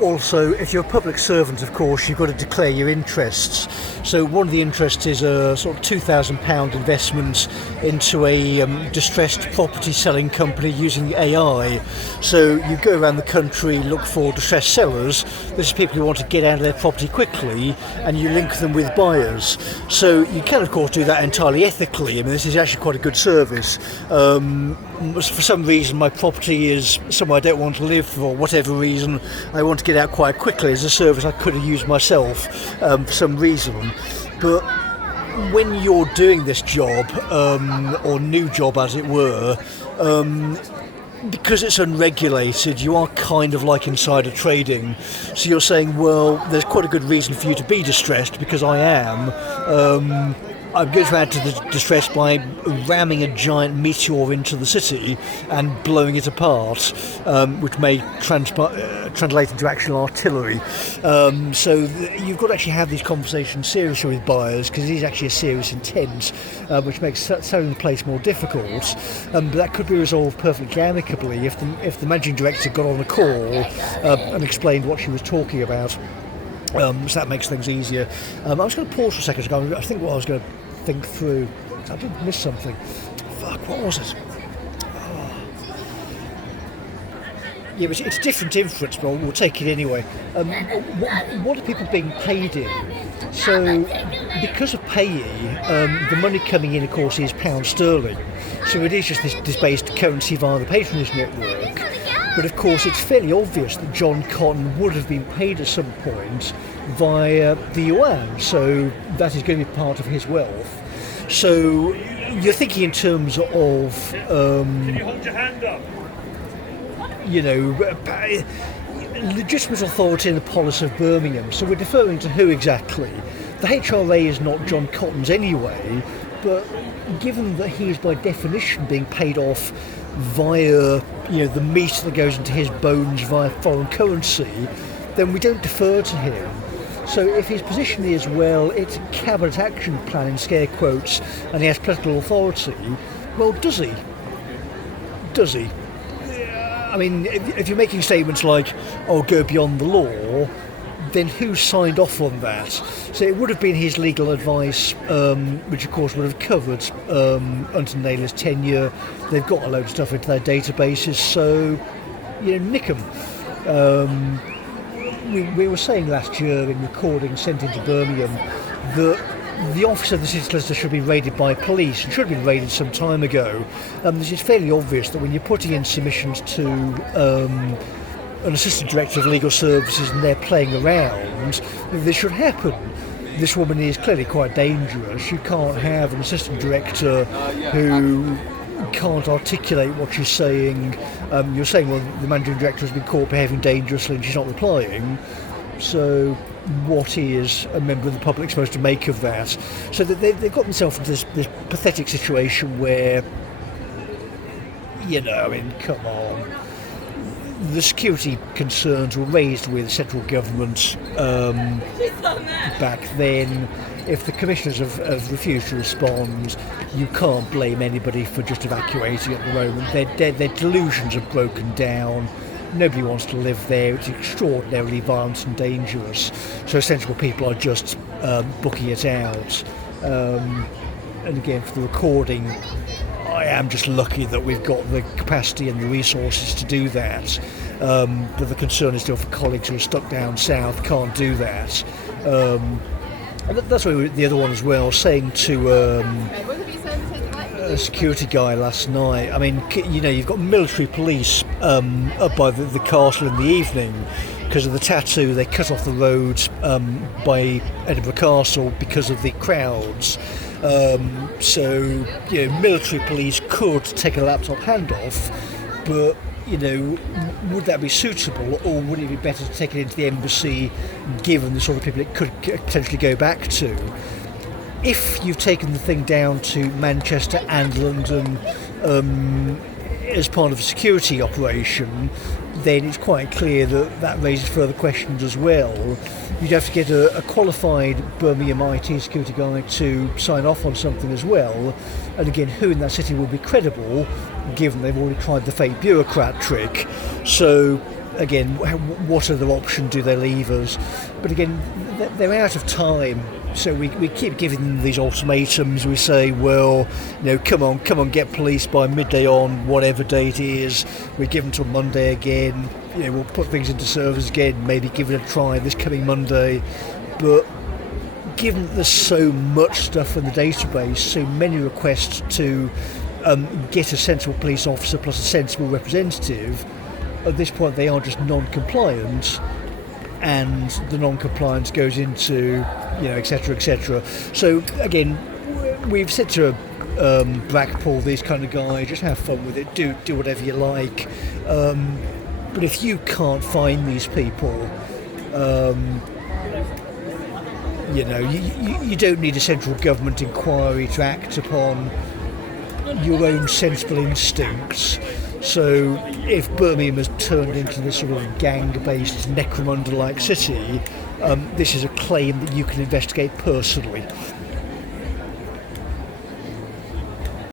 Also, if you're a public servant, of course, you've got to declare your interests. So one of the interests is a sort of £2,000 investment into a distressed property selling company using AI. So you go around the country, look for distressed sellers. This is people who want to get out of their property quickly, and you link them with buyers. So you can, of course, do that entirely ethically. I mean, this is actually quite a good service. For some reason, my property is somewhere I don't want to live for whatever reason. I want to get out quite quickly. As a service I could have used myself for some reason. But when you're doing this job, or new job as it were, because it's unregulated, you are kind of like insider trading. So you're saying, well, there's quite a good reason for you to be distressed, because I am. I'm going to add to the distress by ramming a giant meteor into the city and blowing it apart, which may translate into actual artillery. So you've got to actually have these conversations seriously with buyers, because it is actually a serious intent, which makes selling the place more difficult. But that could be resolved perfectly amicably if the managing director got on a call and explained what she was talking about. So that makes things easier. I was going to pause for a second ago. I think what I was going to think through. I did miss something. Fuck, what was it? Oh. Yeah, but it's different inference, but we'll take it anyway. What are people being paid in? So, because of payee, the money coming in, of course, is pound sterling. So it is just this debased currency via the patronage network. But of course, it's fairly obvious that John Cotton would have been paid at some point via the yuan, so that is going to be part of his wealth. So you're thinking in terms of, Can you hold your hand up? Legitimate authority in the police of Birmingham. So we're deferring to who exactly? The HRA is not John Cotton's anyway, but given that he is by definition being paid off via the meat that goes into his bones via foreign currency, then we don't defer to him. So if his position is, well, it's a cabinet action plan in scare quotes and he has political authority, well, does he? I mean, if you're making statements like, go beyond the law, then who signed off on that? So it would have been his legal advice, which of course would have covered Unton Naylor's tenure. They've got a load of stuff into their databases, so nick them. We were saying last year in recording sent into Birmingham that the office of the city solicitor should be raided by police, and should have been raided some time ago. This is fairly obvious that when you're putting in submissions to an assistant director of legal services and they're playing around, this should happen. This woman is clearly quite dangerous. You can't have an assistant director who can't articulate what she's saying. You're saying, well, the managing director has been caught behaving dangerously and she's not replying. So what is a member of the public supposed to make of that? So that they've got themselves into this pathetic situation where, come on. The security concerns were raised with central government back then. If the commissioners have refused to respond, you can't blame anybody for just evacuating at the moment. Their delusions have broken down. Nobody wants to live there. It's extraordinarily violent and dangerous. So sensible people are just booking it out. And again, for the recording, I am just lucky that we've got the capacity and the resources to do that. But the concern is still for colleagues who are stuck down south, can't do that. And that's why the other one as well, saying to a security guy last night, I mean, you've got military police up by the castle in the evening because of the tattoo. They cut off the roads by Edinburgh Castle because of the crowds. So military police could take a laptop handoff, but would that be suitable, or would it be better to take it into the embassy, given the sort of people it could potentially go back to? If you've taken the thing down to Manchester and London as part of a security operation, then it's quite clear that raises further questions as well. You'd have to get a qualified Birmingham IT security guy to sign off on something as well. And again, who in that city will be credible, given they've already tried the fake bureaucrat trick? So again, what other option do they leave us? But again, they're out of time. So we keep giving them these ultimatums. We say, well, come on, get police by midday on whatever date it is. We give them till Monday again. We'll put things into service again, maybe give it a try this coming Monday. But given that there's so much stuff in the database, so many requests to get a sensible police officer plus a sensible representative, at this point they are just non-compliant, and the non-compliance goes into, etc., etc. So again, we've said to Blackpool, these kind of guys, just have fun with it, do whatever you like. But if you can't find these people, you don't need a central government inquiry to act upon your own sensible instincts. So if Birmingham has turned into this sort of gang-based Necromunda-like city, this is a claim that you can investigate personally.